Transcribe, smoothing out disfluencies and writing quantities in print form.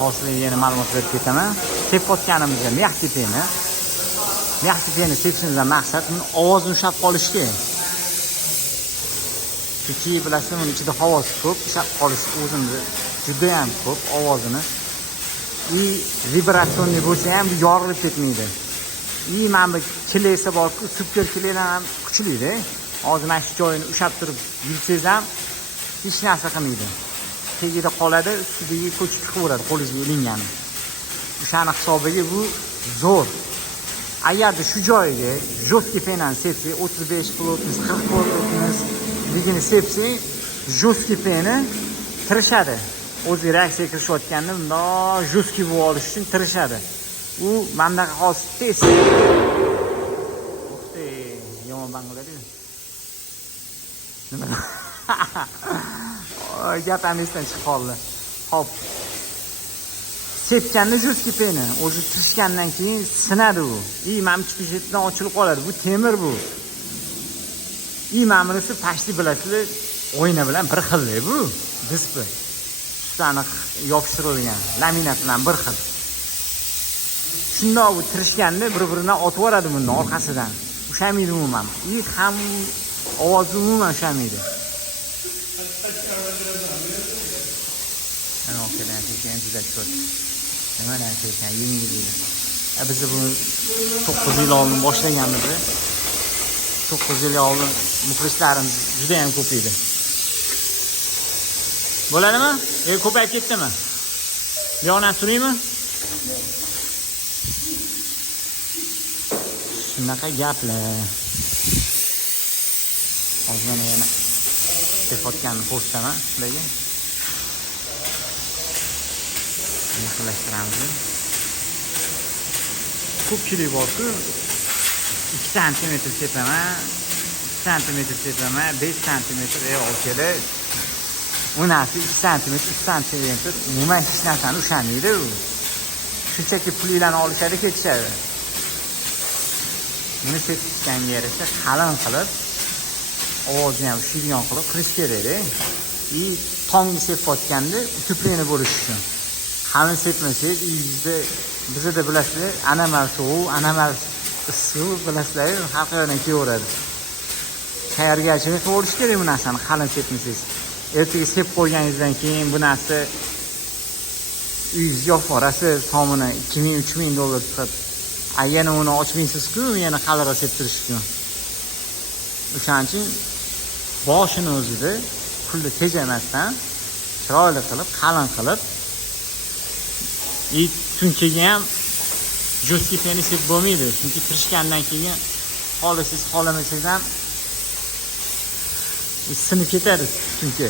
hozir yana ma'lumot berib ketaman. Sepayotganimizda mix tepeni sepishimizdan maqsad uni ovozini ushlab qolishga. Chunki bilasizmi, uning ichida havosi ko'p, ushlab qolish o'zimizda juda ham ko'p ovozini. Vibratsionli bo'lsa ham yorilib ketmaydi. Mana bu kilesi bor-ku, super kiledan ham kuchli-da. Hozir mana shu joyini ushlab turib yursangiz ham hech narsa qilmaydi. Tagida qoladi, ustiga ko'chib chiqaveradi qo'lingizga ilingani. O'shani hisobiga bu zo'r. Agarda shu joyiga jostki penan sepsak, 35 plotniz, 40 plotniz ligini sepsak, jostki peni tirishadi. O'zi reaksiya kirishayotganda bundoq jostki bo'lib olish uchun tirishadi. U mana bunaqa hozir tez. Yomon bangladimi? Nima? Gap amesdan chiqib qoldi. Xo'p. Sepganda jostki peni o'zi tirishgandan keyin sinadi u. Mana ichki chetdan ochilib qoladi. Bu temir bu. Mana bunisi pashti bilasizlar, o'yna bilan bir xil bu. Dispi. Ustani yopishtirilgan laminat bilan bir xil. Shundoq bu tirishganda bir-biridan otib yoradi bundan orqasidan. Ushamaydi umuman. Ham ovozi umuman ushamaydi. Ana o'qidan keyin juda ko'p. Nima narsa ekan, yengil. Biz buni 9 yil oldin boshlaganmiz. 9 yil oldin muxlislarimiz juda ham ko'p edi. Bo'ladimi? Ko'payib ketdimi? Bu yoqdan suraymi? Shunaqa gaplar. Hozir yana sepayotganini ko'rsataman sizlarga. Muxlislarimiz ko'pchilik bor-ku, 2 sm sepaman, 2 sm sepaman, 5 sm o'kela. Unasi 2 sm, 3 sm umuman hech narsani ushlamaydi u. Shunchaki pullarni olishadi, ketishadi. Buni sepishganga yarasha qalin qilib, ovozni ham shiydigan qilib qilish kerak-da. Tongni sepayotganda ko'pligini bo'lish uchun. Qalin sepmasangiz, uyingizda bizda bilasizlar, anamal sovuq, anamal issiq bilasizlar, har qayerdan kelaveradi. Tayyorgarchilik qilib olish kerak bu narsani qalin sepmasangiz. Ertaga sep qo'yganingizdan keyin bu narsa uyingizga olib borasiz, tomini 2000-3000 dollar chiqib, yana uni ochmaysiz-ku, yana qalinroq septirish uchun. O'shaning uchun boshini o'zida pulni tejamasdan chiroyli qilib, qalin qilib, tunchiga ham jostki peni sep bo'lmaydi. Chunki tirishgandan keyin xohlamasangiz ham sinib ketadi tunchi.